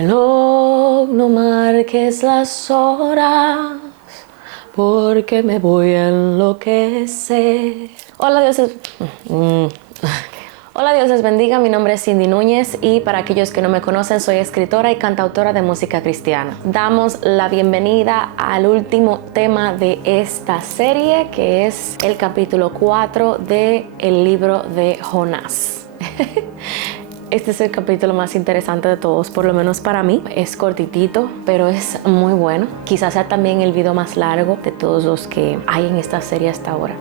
Reloj, no marques las horas, porque me voy a enloquecer. Hola, dioses. Hola, Dios les bendiga. Mi nombre es Cindy Núñez y para aquellos que no me conocen, soy escritora y cantautora de música cristiana. Damos la bienvenida al último tema de esta serie, que es el capítulo 4 del libro de Jonás. Este es el capítulo más interesante de todos, por lo menos para mí. Es cortitito, pero es muy bueno. Quizás sea también el video más largo de todos los que hay en esta serie hasta ahora.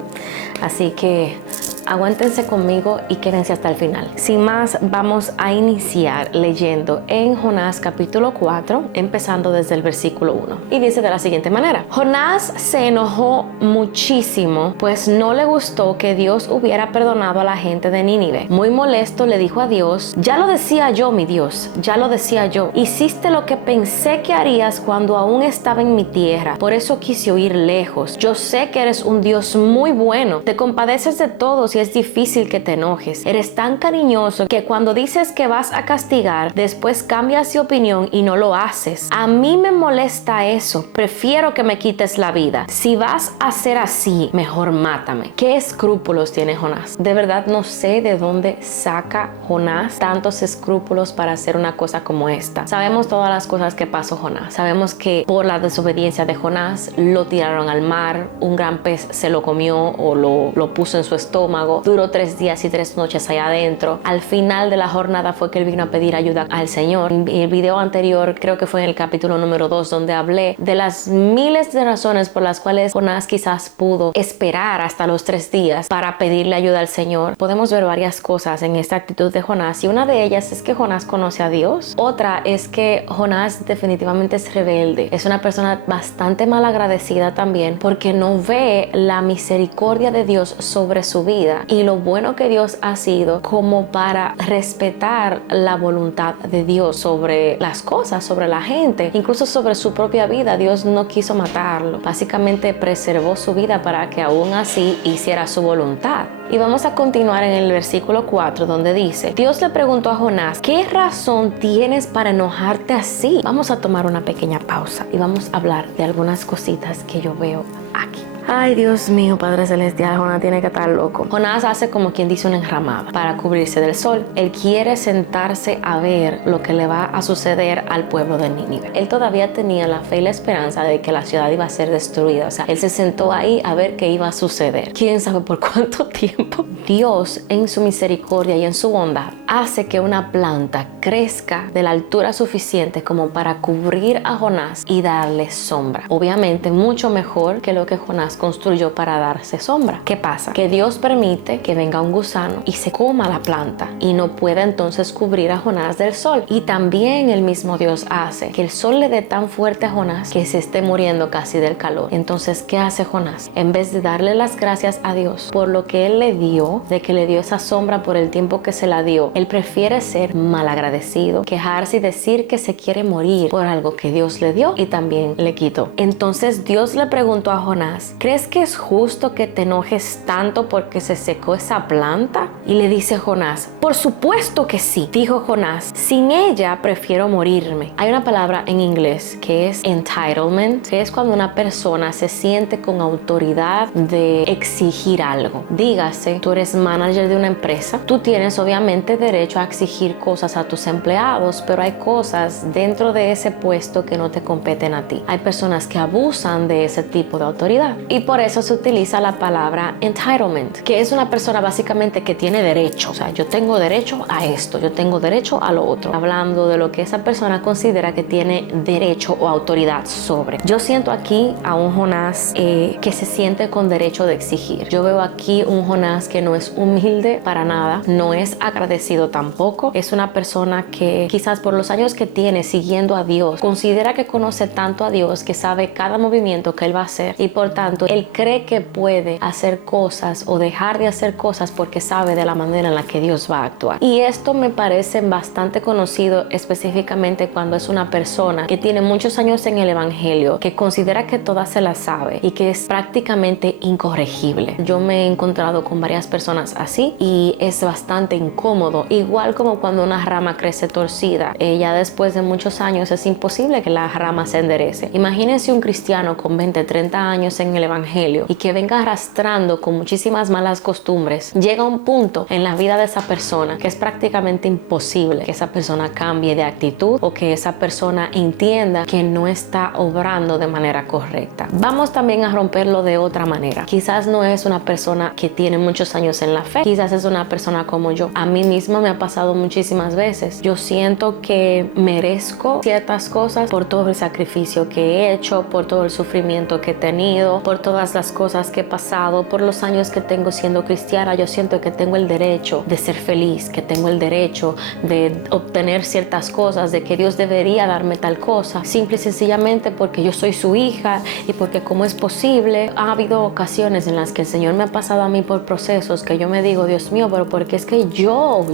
Así que aguántense conmigo y quédense hasta el final. Sin más, vamos a iniciar leyendo en Jonás capítulo 4, empezando desde el versículo 1. Y dice de la siguiente manera: Jonás se enojó muchísimo, pues no le gustó que Dios hubiera perdonado a la gente de Nínive. Muy molesto le dijo a Dios: ya lo decía yo, mi Dios, ya lo decía yo. Hiciste lo que pensé que harías cuando aún estaba en mi tierra. Por eso quise huir lejos. Yo sé que eres un Dios muy bueno. Te compadeces de todos y es difícil que te enojes. Eres tan cariñoso que cuando dices que vas a castigar, después cambias de opinión y no lo haces. A mí me molesta eso. Prefiero que me quites la vida. Si vas a ser así, mejor mátame. ¿Qué escrúpulos tiene Jonás? De verdad no sé de dónde saca Jonás tantos escrúpulos para hacer una cosa como esta. Sabemos todas las cosas que pasó Jonás. Sabemos que por la desobediencia de Jonás lo tiraron al mar, un gran pez se lo comió o lo puso en su estómago. Duró 3 días y 3 noches allá adentro. Al final de la jornada fue que él vino a pedir ayuda al Señor. En el video anterior, creo que fue en el capítulo número 2, donde hablé de las miles de razones por las cuales Jonás quizás pudo esperar hasta los 3 días para pedirle ayuda al Señor. Podemos ver varias cosas en esta actitud de Jonás, y una de ellas es que Jonás conoce a Dios. Otra es que Jonás definitivamente es rebelde. Es una persona bastante malagradecida también, porque no ve la misericordia de Dios sobre su vida y lo bueno que Dios ha sido como para respetar la voluntad de Dios sobre las cosas, sobre la gente, incluso sobre su propia vida. Dios no quiso matarlo, básicamente preservó su vida para que aún así hiciera su voluntad. Y vamos a continuar en el versículo 4, donde dice: Dios le preguntó a Jonás: ¿qué razón tienes para enojarte así? Vamos a tomar una pequeña pausa y vamos a hablar de algunas cositas que yo veo aquí. Ay, Dios mío, Padre Celestial, Jonás tiene que estar loco. Jonás hace como quien dice una enramada para cubrirse del sol. Él quiere sentarse a ver lo que le va a suceder al pueblo de Nínive. Él todavía tenía la fe y la esperanza de que la ciudad iba a ser destruida. O sea, él se sentó ahí a ver qué iba a suceder. ¿Quién sabe por cuánto tiempo? Dios, en su misericordia y en su bondad, hace que una planta crezca de la altura suficiente como para cubrir a Jonás y darle sombra. Obviamente, mucho mejor que lo que Jonás construyó para darse sombra. ¿Qué pasa? Que Dios permite que venga un gusano y se coma la planta y no pueda entonces cubrir a Jonás del sol. Y también el mismo Dios hace que el sol le dé tan fuerte a Jonás que se esté muriendo casi del calor. Entonces, ¿qué hace Jonás? En vez de darle las gracias a Dios por lo que él le dio, de que le dio esa sombra por el tiempo que se la dio, él prefiere ser malagradecido, quejarse y decir que se quiere morir por algo que Dios le dio y también le quitó. Entonces Dios le preguntó a Jonás: ¿crees que es justo que te enojes tanto porque se secó esa planta? Y le dice Jonás: por supuesto que sí. Dijo Jonás: sin ella prefiero morirme. Hay una palabra en inglés que es entitlement, que es cuando una persona se siente con autoridad de exigir algo. Dígase, tú eres manager de una empresa, tú tienes obviamente derecho a exigir cosas a tus empleados, pero hay cosas dentro de ese puesto que no te competen a ti. Hay personas que abusan de ese tipo de autoridad. Y por eso se utiliza la palabra entitlement, que es una persona básicamente que tiene derecho. O sea, yo tengo derecho a esto, yo tengo derecho a lo otro. Hablando de lo que esa persona considera que tiene derecho o autoridad sobre. Yo siento aquí a un Jonás que se siente con derecho de exigir. Yo veo aquí un Jonás que no es humilde para nada, no es agradecido tampoco. Es una persona que quizás por los años que tiene siguiendo a Dios, considera que conoce tanto a Dios que sabe cada movimiento que él va a hacer y por tanto él cree que puede hacer cosas o dejar de hacer cosas porque sabe de la manera en la que Dios va a actuar. Y esto me parece bastante conocido específicamente cuando es una persona que tiene muchos años en el evangelio, que considera que toda se la sabe y que es prácticamente incorregible. Yo me he encontrado con varias personas así y es bastante incómodo, igual como cuando una rama crece torcida. Ya después de muchos años es imposible que la rama se enderece. Imagínense un cristiano con 20, 30 años en el evangelio y que venga arrastrando con muchísimas malas costumbres. Llega un punto en la vida de esa persona que es prácticamente imposible que esa persona cambie de actitud o que esa persona entienda que no está obrando de manera correcta. Vamos también a romperlo de otra manera. Quizás no es una persona que tiene muchos años en la fe, quizás es una persona como yo. A mí misma me ha pasado muchísimas veces. Yo siento que merezco ciertas cosas por todo el sacrificio que he hecho, por todo el sufrimiento que he tenido, por todas las cosas que he pasado, por los años que tengo siendo cristiana. Yo siento que tengo el derecho de ser feliz, que tengo el derecho de obtener ciertas cosas, de que Dios debería darme tal cosa, simple y sencillamente porque yo soy su hija y porque como es posible. Ha habido ocasiones en las que el Señor me ha pasado a mí por procesos que yo me digo, Dios mío, pero porque es que yo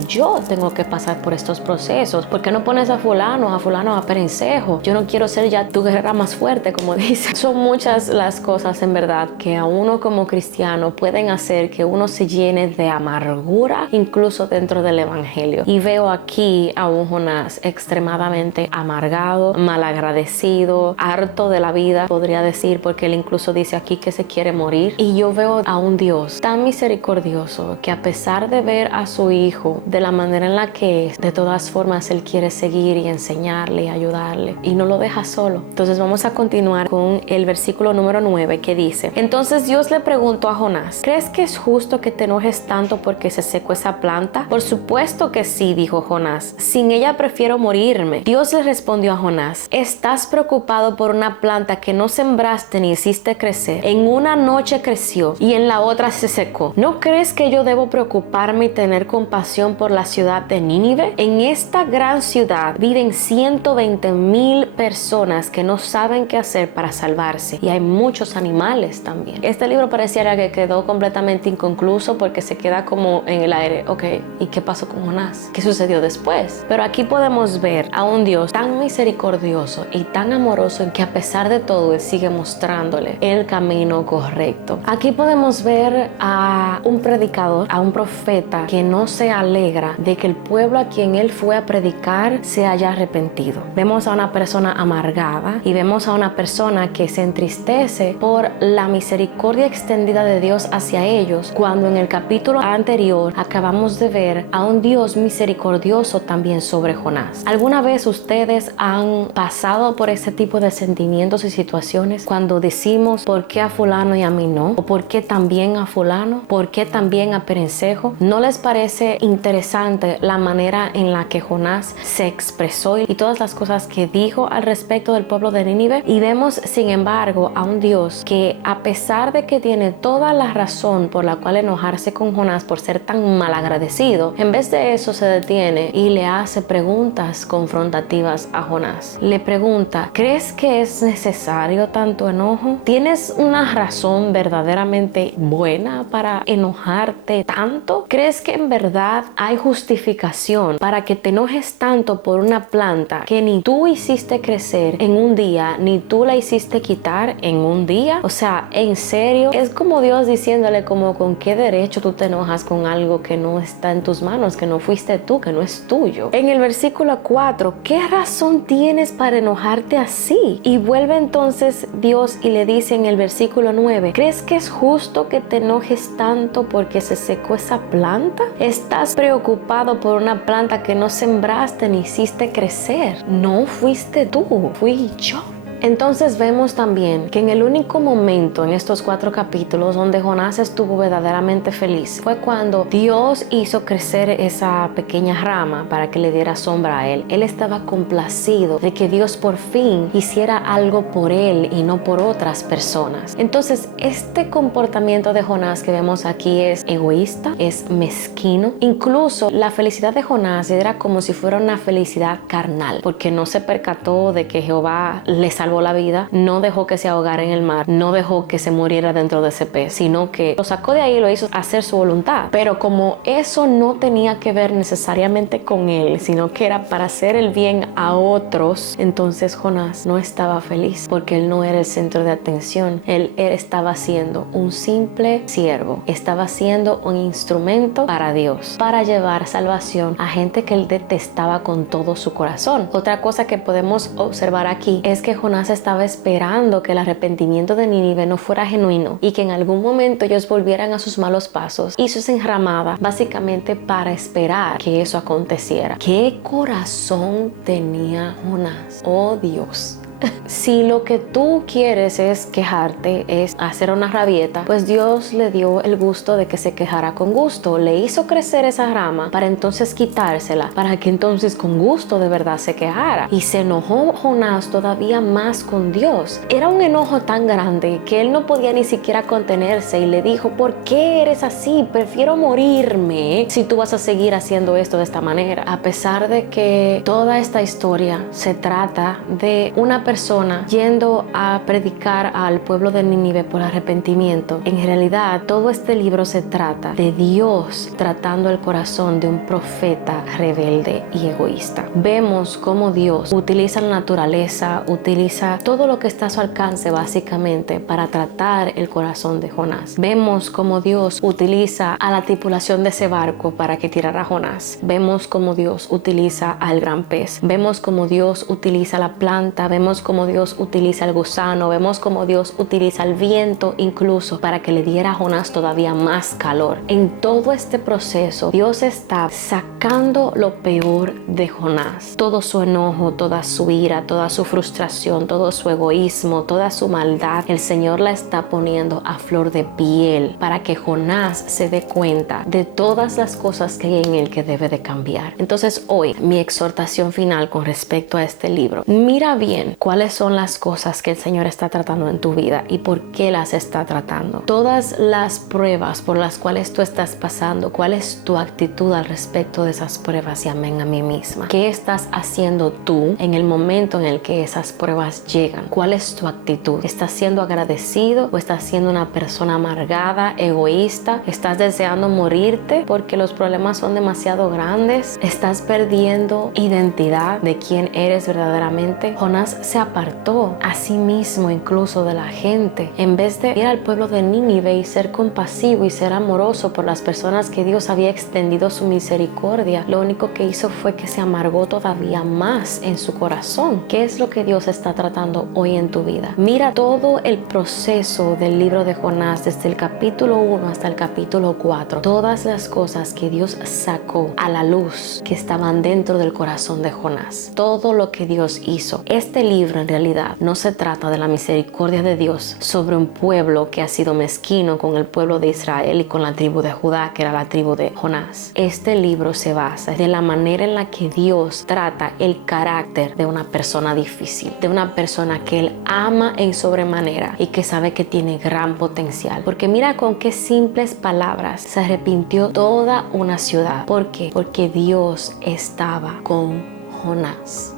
tengo que pasar por estos procesos. ¿Por qué no pones a fulano a perencejo? Yo no quiero ser ya tu guerrera más fuerte, como dice. Son muchas las cosas en verdad que a uno como cristiano pueden hacer que uno se llene de amargura, incluso dentro del evangelio. Y veo aquí a un Jonás extremadamente amargado, malagradecido, harto de la vida, podría decir, porque él incluso dice aquí que se quiere morir. Y yo veo a un Dios tan misericordioso que a pesar de ver a su hijo de la manera en la que es, de todas formas él quiere seguir y enseñarle y ayudarle y no lo deja solo. Entonces vamos a continuar con el versículo número 9 que dice: entonces Dios le preguntó a Jonás, ¿crees que es justo que te enojes tanto porque se secó esa planta? Por supuesto que sí, dijo Jonás, sin ella prefiero morirme. Dios le respondió a Jonás, estás preocupado por una planta que no sembraste ni hiciste crecer. En una noche creció y en la otra se secó. ¿No crees que yo debo preocuparme y tener compasión por la ciudad de Nínive? En esta gran ciudad viven 120,000 personas que no saben qué hacer para salvarse y hay muchos animales también. Este libro pareciera que quedó completamente inconcluso porque se queda como en el aire. Ok, ¿y qué pasó con Jonás? ¿Qué sucedió después? Pero aquí podemos ver a un Dios tan misericordioso y tan amoroso que a pesar de todo él sigue mostrándole el camino correcto. Aquí podemos ver a un predicador, a un profeta que no se alegra de que el pueblo a quien él fue a predicar se haya arrepentido. Vemos a una persona amargada y vemos a una persona que se entristece por la misericordia extendida de Dios hacia ellos, cuando en el capítulo anterior acabamos de ver a un Dios misericordioso también sobre Jonás. ¿Alguna vez ustedes han pasado por ese tipo de sentimientos y situaciones cuando decimos ¿por qué a fulano y a mí no? ¿O por qué también a fulano? ¿Por qué también a perencejo? ¿No les parece interesante la manera en la que Jonás se expresó y todas las cosas que dijo al respecto del pueblo de Nínive? Y vemos sin embargo a un Dios que a pesar de que tiene toda la razón por la cual enojarse con Jonás por ser tan malagradecido, en vez de eso se detiene y le hace preguntas confrontativas a Jonás. Le pregunta, ¿crees que es necesario tanto enojo? ¿Tienes una razón verdaderamente buena para enojarte tanto? ¿Crees que en verdad hay justificación para que te enojes tanto por una planta que ni tú hiciste crecer en un día, ni tú la hiciste quitar en un día? O sea, en serio, es como Dios diciéndole como con qué derecho tú te enojas con algo que no está en tus manos, que no fuiste tú, que no es tuyo. En el versículo 4, ¿qué razón tienes para enojarte así? Y vuelve entonces Dios y le dice en el versículo 9, ¿crees que es justo que te enojes tanto porque se secó esa planta? ¿Estás preocupado por una planta que no sembraste ni hiciste crecer? No fuiste tú, fui yo. Entonces vemos también que en el único momento en estos 4 capítulos donde Jonás estuvo verdaderamente feliz fue cuando Dios hizo crecer esa pequeña rama para que le diera sombra a él. Él estaba complacido de que Dios por fin hiciera algo por él y no por otras personas. Entonces este comportamiento de Jonás que vemos aquí es egoísta, es mezquino. Incluso la felicidad de Jonás era como si fuera una felicidad carnal, porque no se percató de que Jehová le salvó salvó la vida, no dejó que se ahogara en el mar, no dejó que se muriera dentro de ese pez, sino que lo sacó de ahí y lo hizo hacer su voluntad. Pero como eso no tenía que ver necesariamente con él, sino que era para hacer el bien a otros, entonces Jonás no estaba feliz porque él no era el centro de atención. Él estaba siendo un simple siervo, estaba siendo un instrumento para Dios, para llevar salvación a gente que él detestaba con todo su corazón. Otra cosa que podemos observar aquí es que Jonás estaba esperando que el arrepentimiento de Nínive no fuera genuino y que en algún momento ellos volvieran a sus malos pasos, y se enramaba básicamente para esperar que eso aconteciera. ¿Qué corazón tenía Jonás? Oh Dios. Si lo que tú quieres es quejarte, es hacer una rabieta, pues Dios le dio el gusto de que se quejara con gusto. Le hizo crecer esa rama para entonces quitársela, para que entonces con gusto de verdad se quejara. Y se enojó Jonás todavía más con Dios. Era un enojo tan grande que él no podía ni siquiera contenerse y le dijo: ¿por qué eres así? Prefiero morirme si tú vas a seguir haciendo esto de esta manera. A pesar de que toda esta historia se trata de una persona yendo a predicar al pueblo de Nínive por arrepentimiento, en realidad todo este libro se trata de Dios tratando el corazón de un profeta rebelde y egoísta. Vemos cómo Dios utiliza la naturaleza, utiliza todo lo que está a su alcance básicamente para tratar el corazón de Jonás. Vemos cómo Dios utiliza a la tripulación de ese barco para que tirara a Jonás. Vemos cómo Dios utiliza al gran pez. Vemos cómo Dios utiliza la planta. Vemos cómo Dios utiliza el gusano, vemos cómo Dios utiliza el viento incluso para que le diera a Jonás todavía más calor. En todo este proceso, Dios está sacando lo peor de Jonás. Todo su enojo, toda su ira, toda su frustración, todo su egoísmo, toda su maldad, el Señor la está poniendo a flor de piel para que Jonás se dé cuenta de todas las cosas que hay en él que debe de cambiar. Entonces hoy, mi exhortación final con respecto a este libro: mira bien cuáles son las cosas que el Señor está tratando en tu vida y por qué las está tratando. Todas las pruebas por las cuales tú estás pasando, ¿cuál es tu actitud al respecto de esas pruebas? Y amén a mí misma. ¿Qué estás haciendo tú en el momento en el que esas pruebas llegan? ¿Cuál es tu actitud? ¿Estás siendo agradecido o estás siendo una persona amargada, egoísta? ¿Estás deseando morirte porque los problemas son demasiado grandes? ¿Estás perdiendo identidad de quién eres verdaderamente? Jonás se apartó a sí mismo incluso de la gente. En vez de ir al pueblo de Nínive y ser compasivo y ser amoroso por las personas que Dios había extendido su misericordia, lo único que hizo fue que se amargó todavía más en su corazón. ¿Qué es lo que Dios está tratando hoy en tu vida? Mira todo el proceso del libro de Jonás, desde el capítulo 1 hasta el capítulo 4. Todas las cosas que Dios sacó a la luz que estaban dentro del corazón de Jonás. Todo lo que Dios hizo. Este libro en realidad no se trata de la misericordia de Dios sobre un pueblo que ha sido mezquino con el pueblo de Israel y con la tribu de Judá, que era la tribu de Jonás. Este libro se basa de la manera en la que Dios trata el carácter de una persona difícil, de una persona que Él ama en sobremanera y que sabe que tiene gran potencial. Porque mira con qué simples palabras se arrepintió toda una ciudad. ¿Por qué? Porque Dios estaba con Jonás.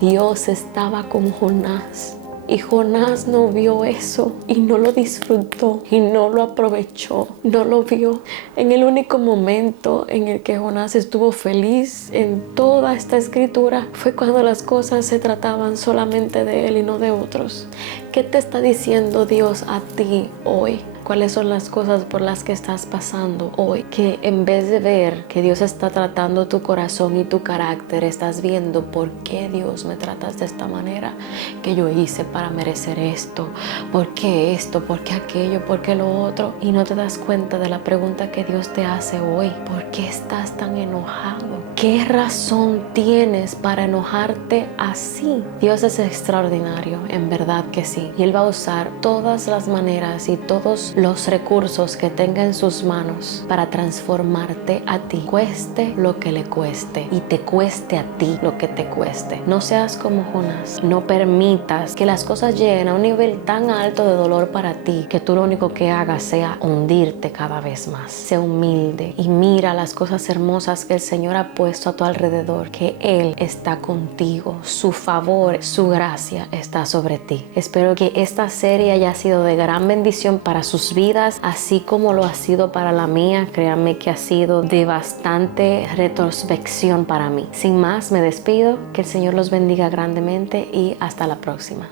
Dios estaba con Jonás y Jonás no vio eso y no lo disfrutó y no lo aprovechó, no lo vio. En el único momento en el que Jonás estuvo feliz en toda esta escritura fue cuando las cosas se trataban solamente de él y no de otros. ¿Qué te está diciendo Dios a ti hoy? ¿Cuáles son las cosas por las que estás pasando hoy? Que en vez de ver que Dios está tratando tu corazón y tu carácter, estás viendo por qué Dios me tratas de esta manera, que yo hice para merecer esto, por qué esto, por qué aquello, por qué lo otro. Y no te das cuenta de la pregunta que Dios te hace hoy: ¿por qué estás tan enojado? ¿Qué razón tienes para enojarte así? Dios es extraordinario, en verdad que sí. Y Él va a usar todas las maneras y todos los recursos que tenga en sus manos para transformarte a ti, cueste lo que le cueste y te cueste a ti lo que te cueste. No seas como Jonás. No permitas que las cosas lleguen a un nivel tan alto de dolor para ti que tú lo único que hagas sea hundirte cada vez más. Sé humilde y mira las cosas hermosas que el Señor ha puesto puesto a tu alrededor, que Él está contigo, su favor, su gracia está sobre ti. Espero que esta serie haya sido de gran bendición para sus vidas, así como lo ha sido para la mía. Créanme que ha sido de bastante retrospección para mí. Sin más, me despido, que el Señor los bendiga grandemente y hasta la próxima.